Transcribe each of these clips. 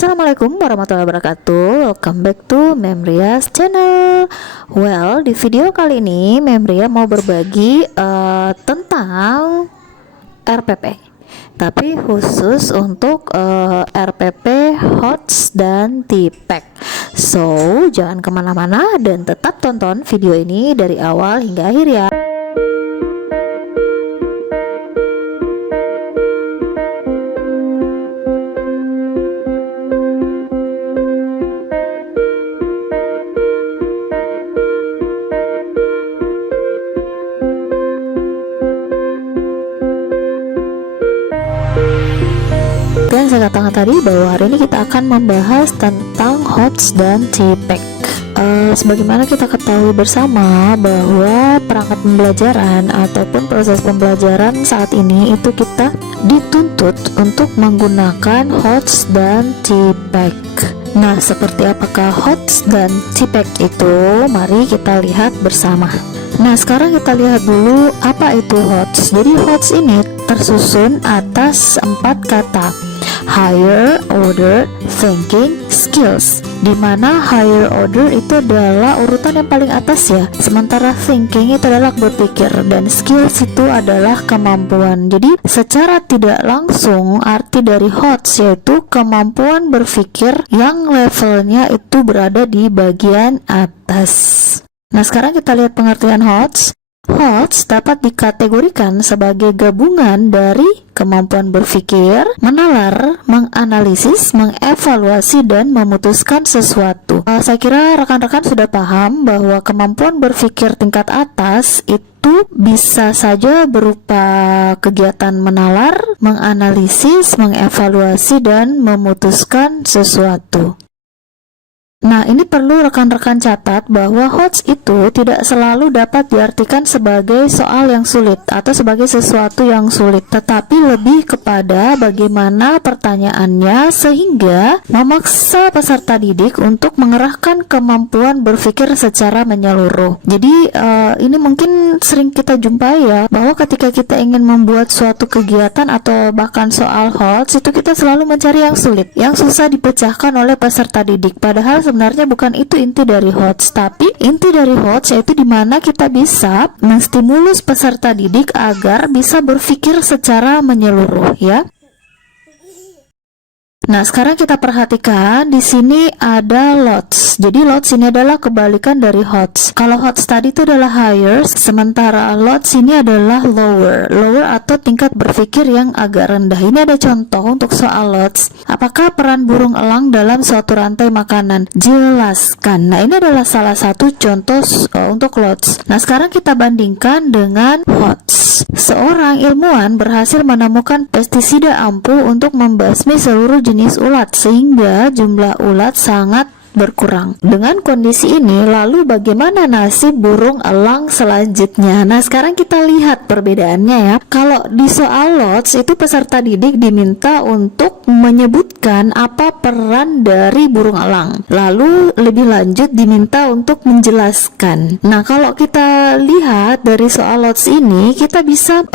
Assalamualaikum warahmatullahi wabarakatuh. Welcome back to Memria's channel. Well, di video kali ini Memria mau berbagi tentang RPP, tapi khusus untuk RPP HOTS dan TPEC. So, jangan kemana-mana dan tetap tonton video ini dari awal hingga akhir ya. Dan saya katakan tadi bahwa hari ini kita akan membahas tentang HOTS dan TPEC. Sebagaimana kita ketahui bersama bahwa perangkat pembelajaran ataupun proses pembelajaran saat ini itu kita dituntut untuk menggunakan HOTS dan TPEC. Nah, seperti apakah HOTS dan TPEC itu? Mari kita lihat bersama. Nah, sekarang kita lihat dulu apa itu HOTS. Jadi HOTS ini tersusun atas 4 kata: higher order thinking skills, dimana higher order itu adalah urutan yang paling atas ya, sementara thinking itu adalah berpikir, dan skills itu adalah kemampuan. Jadi secara tidak langsung arti dari HOTS yaitu kemampuan berpikir yang levelnya itu berada di bagian atas. Nah, sekarang kita lihat pengertian HOTS. HOTS dapat dikategorikan sebagai gabungan dari kemampuan berpikir, menalar, menganalisis, mengevaluasi, dan memutuskan sesuatu. Saya kira rekan-rekan sudah paham bahwa kemampuan berpikir tingkat atas itu bisa saja berupa kegiatan menalar, menganalisis, mengevaluasi, dan memutuskan sesuatu. Nah, ini perlu rekan-rekan catat bahwa HOTS itu tidak selalu dapat diartikan sebagai soal yang sulit atau sebagai sesuatu yang sulit, tetapi lebih kepada bagaimana pertanyaannya sehingga memaksa peserta didik untuk mengerahkan kemampuan berpikir secara menyeluruh. Jadi ini mungkin sering kita jumpai ya, bahwa ketika kita ingin membuat suatu kegiatan atau bahkan soal HOTS itu kita selalu mencari yang sulit, yang susah dipecahkan oleh peserta didik, padahal sebenarnya bukan itu inti dari HOTS, tapi inti dari HOTS yaitu dimana kita bisa menstimulus peserta didik agar bisa berpikir secara menyeluruh ya. Nah, sekarang kita perhatikan di sini ada LOTS. Jadi LOTS ini adalah kebalikan dari HOTS. Kalau HOTS tadi itu adalah higher, sementara LOTS ini adalah lower. Lower atau tingkat berpikir yang agak rendah. Ini ada contoh untuk soal LOTS. Apakah peran burung elang dalam suatu rantai makanan? Jelaskan. Nah, ini adalah salah satu contoh untuk LOTS. Nah, sekarang kita bandingkan dengan HOTS. Seorang ilmuwan berhasil menemukan pestisida ampuh untuk membasmi seluruh jenis ulat sehingga jumlah ulat sangat berkurang. Dengan kondisi ini, lalu bagaimana nasib burung elang selanjutnya? Nah, sekarang kita lihat perbedaannya ya. Kalau di soal LOTS itu peserta didik diminta untuk menyebutkan apa peran dari burung elang. Lalu lebih lanjut diminta untuk menjelaskan. Nah, kalau kita lihat dari soal LOTS ini, kita bisa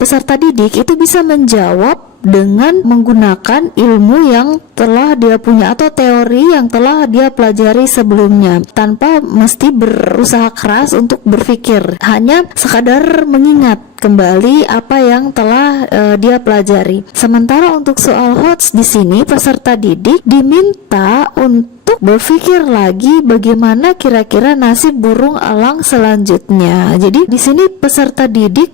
peserta didik itu bisa menjawab dengan menggunakan ilmu yang telah dia punya atau teori yang telah dia pelajari sebelumnya, tanpa mesti berusaha keras untuk berpikir, hanya sekadar mengingat kembali apa yang telah dia pelajari. Sementara untuk soal HOTS di sini peserta didik diminta untuk berpikir lagi bagaimana kira-kira nasib burung elang selanjutnya. Jadi di sini peserta didik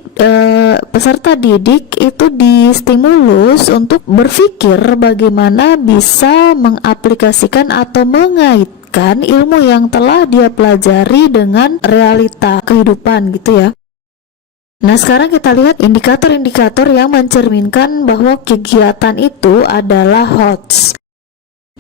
itu distimulus untuk berpikir bagaimana bisa mengaplikasikan atau mengaitkan ilmu yang telah dia pelajari dengan realita kehidupan gitu ya. Nah, sekarang kita lihat indikator-indikator yang mencerminkan bahwa kegiatan itu adalah HOTS.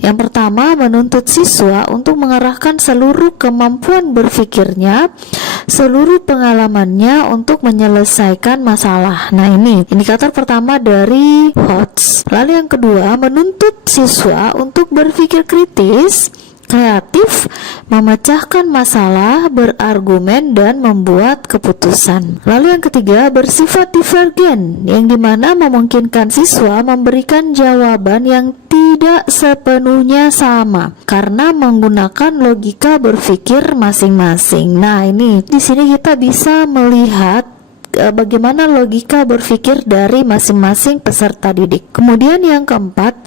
Yang pertama, menuntut siswa untuk mengerahkan seluruh kemampuan berpikirnya, seluruh pengalamannya untuk menyelesaikan masalah. Nah, ini indikator pertama dari HOTS. Lalu yang kedua, menuntut siswa untuk berpikir kritis, kreatif, memecahkan masalah, berargumen, dan membuat keputusan. Lalu yang ketiga, bersifat divergen, yang dimana memungkinkan siswa memberikan jawaban yang tidak sepenuhnya sama karena menggunakan logika berpikir masing-masing. Nah, ini di sini kita bisa melihat bagaimana logika berpikir dari masing-masing peserta didik. Kemudian yang keempat,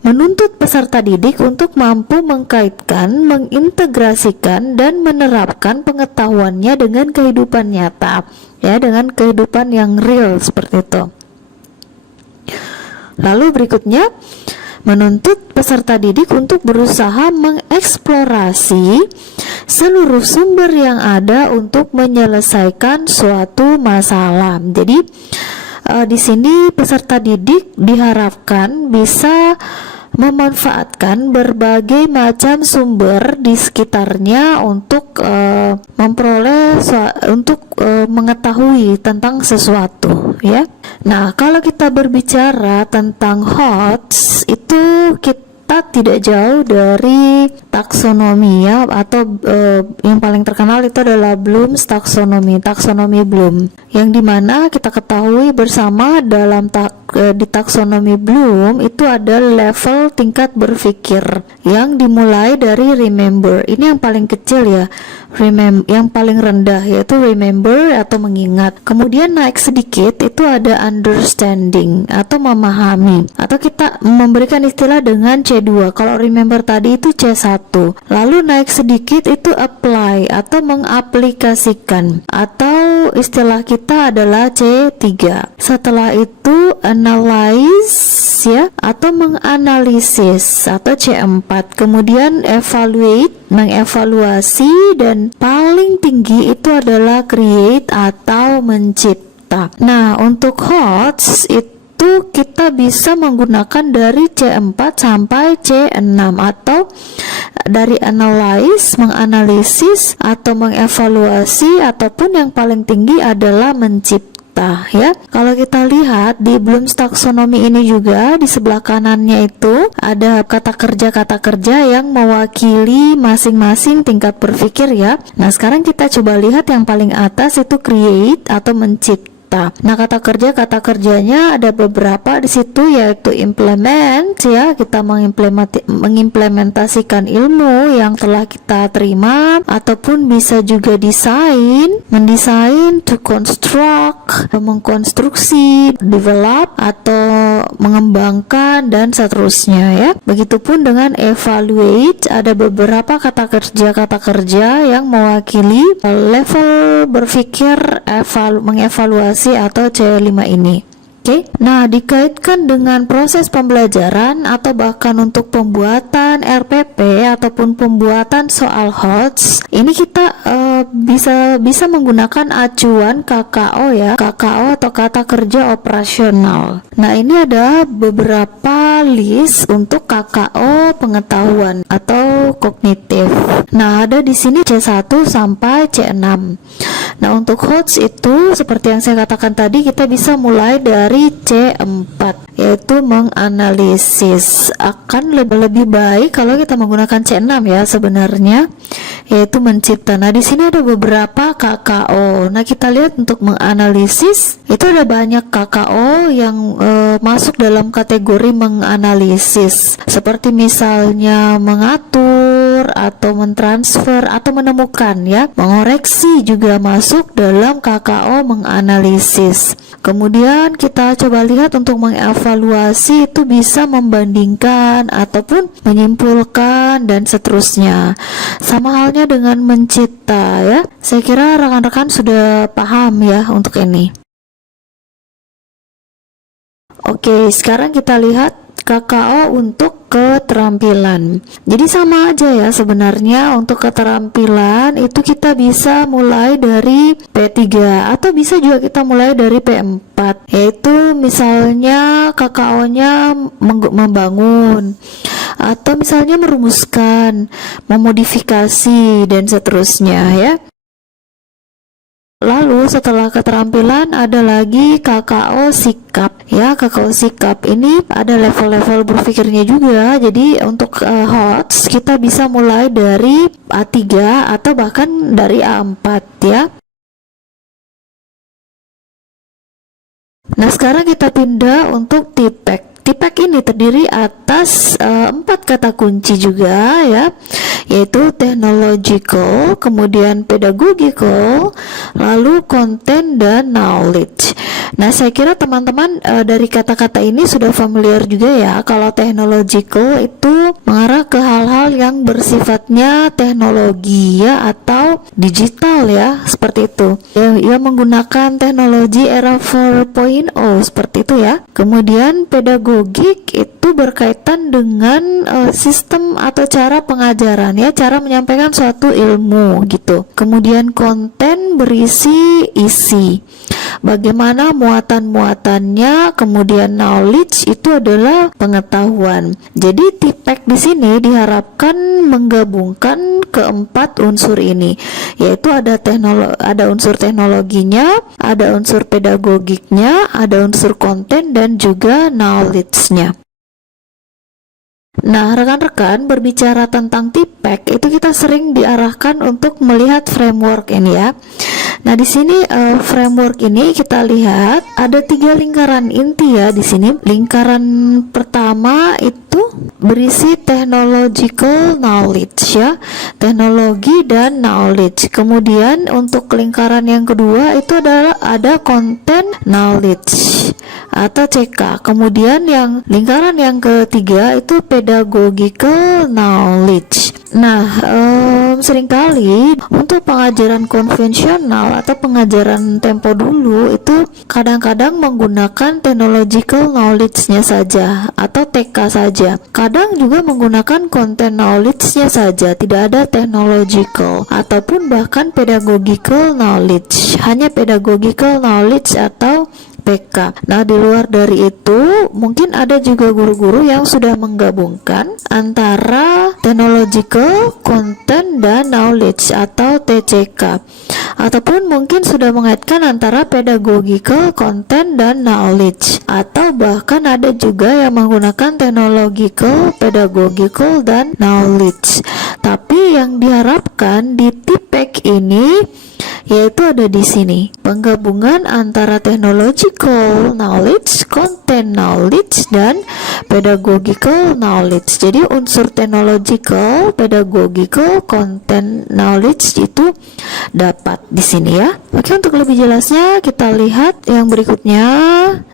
menuntut peserta didik untuk mampu mengkaitkan, mengintegrasikan, dan menerapkan pengetahuannya dengan kehidupan nyata, ya, dengan kehidupan yang real seperti itu. Lalu berikutnya, menuntut peserta didik untuk berusaha mengeksplorasi seluruh sumber yang ada untuk menyelesaikan suatu masalah. Jadi di sini peserta didik diharapkan bisa memanfaatkan berbagai macam sumber di sekitarnya untuk mengetahui tentang sesuatu, ya. Nah, kalau kita berbicara tentang HOTS, itu kita tidak jauh dari taksonomi, ya, atau yang paling terkenal itu adalah Bloom's taksonomi Bloom, yang dimana kita ketahui bersama dalam di taksonomi Bloom itu ada level tingkat berpikir yang dimulai dari remember. Ini yang paling kecil, ya, yang paling rendah yaitu remember atau mengingat. Kemudian naik sedikit itu ada understanding atau memahami, atau kita memberikan istilah dengan C2. Kalau remember tadi itu C1. Lalu naik sedikit itu apply atau mengaplikasikan, atau istilah kita adalah C3. Setelah itu analyze, ya, atau menganalisis, atau C4. Kemudian evaluate, mengevaluasi, dan paling tinggi itu adalah create atau mencipta. Nah, untuk HOTS itu kita bisa menggunakan dari C4 sampai C6, atau dari analyze, menganalisis, atau mengevaluasi, ataupun yang paling tinggi adalah mencipta, ya. Kalau kita lihat di Bloom's taksonomi ini juga di sebelah kanannya itu ada kata kerja yang mewakili masing-masing tingkat berpikir, ya. Nah, sekarang kita coba lihat yang paling atas itu create atau mencipta. Nah, kata kerjanya ada beberapa di situ, yaitu implement, ya, kita mengimplementasikan ilmu yang telah kita terima, ataupun bisa juga desain, mendesain, to construct, mengkonstruksi, develop, atau mengembangkan, dan seterusnya, ya. Begitupun dengan evaluate, ada beberapa kata kerja yang mewakili level berpikir mengevaluasi atau C5 ini. Oke. Nah, dikaitkan dengan proses pembelajaran atau bahkan untuk pembuatan RPP ataupun pembuatan soal HOTS, ini kita bisa menggunakan acuan KKO, ya, KKO atau kata kerja operasional. Nah, ini ada beberapa list untuk KKO pengetahuan atau kognitif. Nah, ada di sini C1 sampai C6. Nah, untuk HOTS itu seperti yang saya katakan tadi, kita bisa mulai dari C4, yaitu menganalisis. Akan lebih baik kalau kita menggunakan C6, ya, sebenarnya, yaitu mencipta. Nah, di sini ada beberapa KKO. Nah, kita lihat untuk menganalisis itu ada banyak KKO yang masuk dalam kategori menganalisis, seperti misalnya mengatur atau mentransfer atau menemukan, ya. Mengoreksi juga masuk dalam KKO menganalisis. Kemudian kita coba lihat untuk mengevaluasi itu bisa membandingkan ataupun menyimpulkan dan seterusnya. Sama halnya dengan mencipta, ya. Saya kira rekan-rekan sudah paham, ya, untuk ini. Oke, sekarang kita lihat KKO untuk keterampilan. Jadi sama aja, ya, sebenarnya untuk keterampilan itu kita bisa mulai dari P3 atau bisa juga kita mulai dari P4, yaitu misalnya KKO-nya membangun, atau misalnya merumuskan, memodifikasi, dan seterusnya, ya. Lalu setelah keterampilan ada lagi KKO sikap ya. KKO sikap ini ada level-level berpikirnya juga. Jadi untuk HOTS kita bisa mulai dari A3 atau bahkan dari A4 ya. Nah, sekarang kita pindah untuk TPEC. TPEC ini terdiri atas 4 kata kunci juga ya, yaitu technological, kemudian pedagogical, lalu content dan knowledge. Nah, saya kira teman-teman dari kata-kata ini sudah familiar juga ya. Kalau technological itu mengarah ke hal-hal yang bersifatnya teknologi ya atau digital ya, seperti itu. Ya menggunakan teknologi era 4.0 seperti itu ya. Kemudian pedagogik itu berkaitan dengan sistem atau cara pengajaran ya, cara menyampaikan suatu ilmu gitu. Kemudian konten berisi isi, bagaimana muatan-muatannya. Kemudian knowledge itu adalah pengetahuan. Jadi TPEC di sini diharapkan menggabungkan keempat unsur ini, yaitu ada unsur teknologinya, ada unsur pedagogiknya, ada unsur konten dan juga knowledge-nya. Nah, rekan-rekan, berbicara tentang TPEC itu kita sering diarahkan untuk melihat framework ini ya. Nah, di sini framework ini kita lihat ada 3 lingkaran inti ya di sini. Lingkaran pertama itu berisi technological knowledge ya, teknologi dan knowledge. Kemudian untuk lingkaran yang kedua itu adalah ada content knowledge atau CK. Kemudian yang lingkaran yang ketiga itu pedagogical knowledge. Nah, seringkali untuk pengajaran konvensional atau pengajaran tempo dulu itu kadang-kadang menggunakan technological knowledge-nya saja atau TK saja. Kadang juga menggunakan content knowledge-nya saja, tidak ada technological ataupun bahkan pedagogical knowledge, hanya pedagogical knowledge atau PK. Nah, di luar dari itu mungkin ada juga guru-guru yang sudah menggabungkan antara technological, content, dan knowledge atau TCK, ataupun mungkin sudah mengaitkan antara pedagogical, content, dan knowledge, atau bahkan ada juga yang menggunakan technological, pedagogical, dan knowledge. Tapi yang diharapkan di TPEC ini yaitu ada di sini penggabungan antara technological knowledge, content knowledge, dan pedagogical knowledge. Jadi unsur technological, pedagogical, content knowledge itu dapat di sini ya. Oke, untuk lebih jelasnya kita lihat yang berikutnya.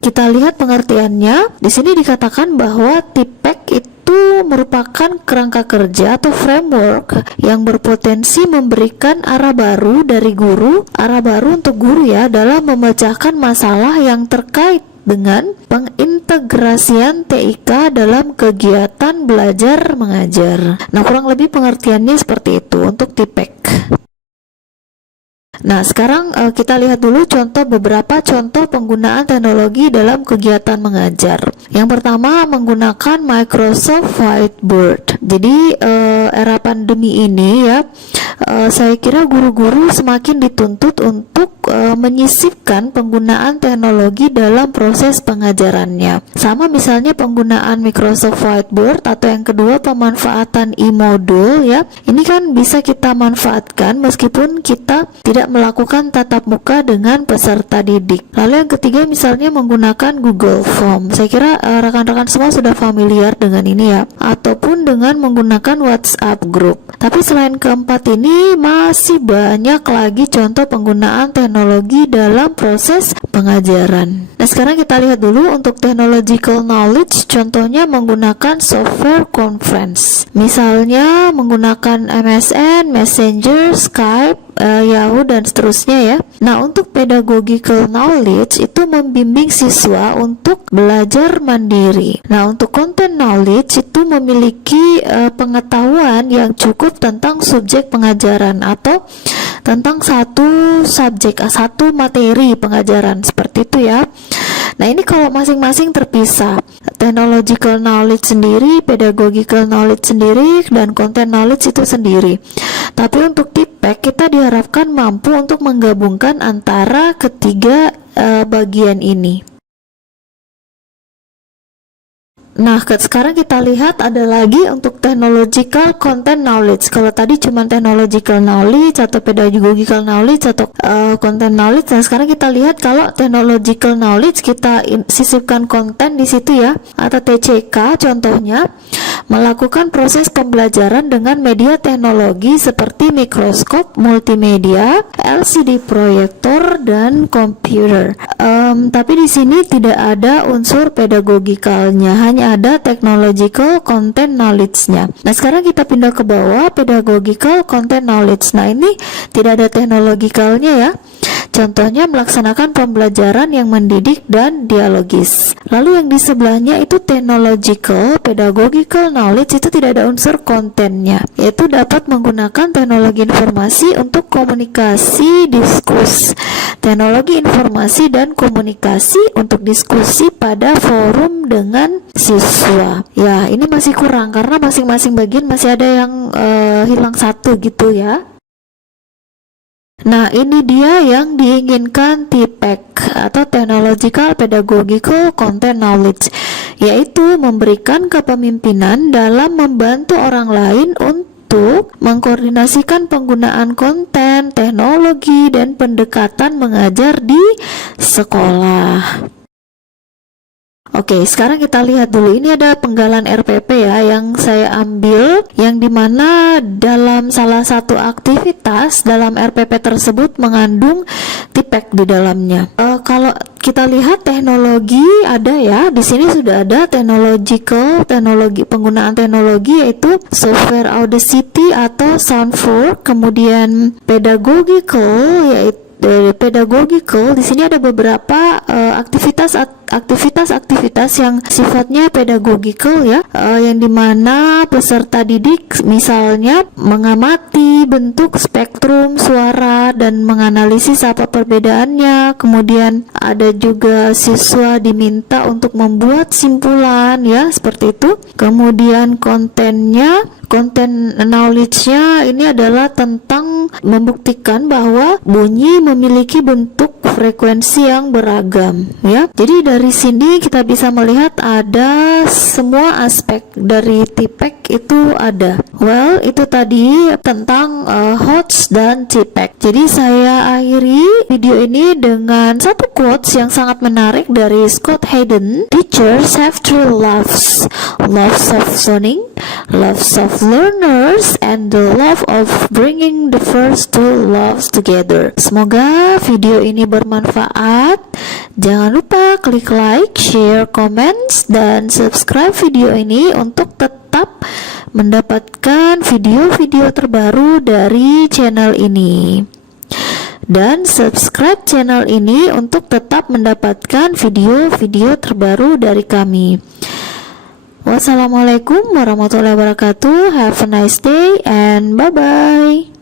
Kita lihat pengertiannya. Di sini dikatakan bahwa TPEC itu merupakan kerangka kerja atau framework yang berpotensi memberikan arah baru untuk guru ya dalam memecahkan masalah yang terkait dengan pengintegrasian TIK dalam kegiatan belajar mengajar. Nah, kurang lebih pengertiannya seperti itu untuk TPEC. Nah, sekarang kita lihat dulu beberapa contoh penggunaan teknologi dalam kegiatan mengajar. Yang pertama menggunakan Microsoft Whiteboard. Jadi era pandemi ini ya, saya kira guru-guru semakin dituntut untuk menyisipkan penggunaan teknologi dalam proses pengajarannya. Sama misalnya penggunaan Microsoft Whiteboard, atau yang kedua pemanfaatan e-modul ya. Ini kan bisa kita manfaatkan meskipun kita tidak melakukan tatap muka dengan peserta didik. Lalu yang ketiga misalnya menggunakan Google Form. Saya kira rekan-rekan semua sudah familiar dengan ini ya, ataupun dengan menggunakan WhatsApp group. Tapi selain keempat ini masih banyak lagi contoh penggunaan teknologi dalam proses pengajaran. Nah, sekarang kita lihat dulu untuk technological knowledge, contohnya menggunakan software conference. Misalnya menggunakan MSN, Messenger, Skype, Yahoo, dan seterusnya ya. Nah, untuk pedagogical knowledge itu membimbing siswa untuk belajar mandiri. Nah, untuk content knowledge itu memiliki pengetahuan yang cukup tentang subjek pengajaran atau tentang satu subjek, satu materi pengajaran, seperti itu ya. Nah, ini kalau masing-masing terpisah, technological knowledge sendiri, pedagogical knowledge sendiri, dan content knowledge itu sendiri. Tapi untuk TPEC, kita diharapkan mampu untuk menggabungkan antara ketiga bagian ini. Nah, sekarang kita lihat ada lagi untuk technological content knowledge. Kalau tadi cuma technological knowledge atau pedagogical knowledge atau content knowledge. Nah, sekarang kita lihat kalau technological knowledge kita sisipkan konten di situ ya, atau TCK contohnya melakukan proses pembelajaran dengan media teknologi seperti mikroskop, multimedia, LCD proyektor dan komputer. Tapi di sini tidak ada unsur pedagogikalnya, hanya ada technological content knowledge-nya. Nah, sekarang kita pindah ke bawah, pedagogical content knowledge. Nah, ini tidak ada teknologikalnya ya. Contohnya melaksanakan pembelajaran yang mendidik dan dialogis. Lalu yang di sebelahnya itu technological, pedagogical knowledge, itu tidak ada unsur kontennya, yaitu dapat menggunakan teknologi informasi untuk komunikasi diskus. Teknologi informasi dan komunikasi untuk diskusi pada forum dengan siswa. Ya, ini masih kurang karena masing-masing bagian masih ada yang hilang satu gitu ya. Nah, ini dia yang diinginkan TPEC atau Technological Pedagogical Content Knowledge, yaitu memberikan kepemimpinan dalam membantu orang lain untuk mengkoordinasikan penggunaan konten, teknologi, dan pendekatan mengajar di sekolah. Oke, sekarang kita lihat dulu. Ini ada penggalan RPP ya yang saya ambil, yang dimana dalam salah satu aktivitas dalam RPP tersebut mengandung TPEC di dalamnya. Kalau kita lihat teknologi ada ya, di sini sudah ada teknologi penggunaan teknologi yaitu software Audacity atau Soundforge, kemudian pedagogical yaitu pedagogical. Di sini ada beberapa aktivitas yang sifatnya pedagogical ya, yang dimana peserta didik misalnya mengamati bentuk spektrum suara dan menganalisis apa perbedaannya. Kemudian ada juga siswa diminta untuk membuat simpulan ya, seperti itu. Kemudian kontennya, content knowledge-nya ini adalah tentang membuktikan bahwa bunyi memiliki bentuk frekuensi yang beragam ya. Jadi dari sini kita bisa melihat ada semua aspek dari TPEC itu ada. Well, itu tadi tentang HOTS dan TPEC. Jadi saya akhiri video ini dengan satu quotes yang sangat menarik dari Scott Hayden. Teachers have three loves: loves of learning, loves of learners, and the love of bringing the first two loves together. Semoga video ini bermanfaat. Jangan lupa klik like, share, comments, dan subscribe video ini untuk tetap mendapatkan video-video terbaru dari channel ini. Dan subscribe channel ini untuk tetap mendapatkan video-video terbaru dari kami. Wassalamualaikum warahmatullahi wabarakatuh. Have a nice day and bye-bye.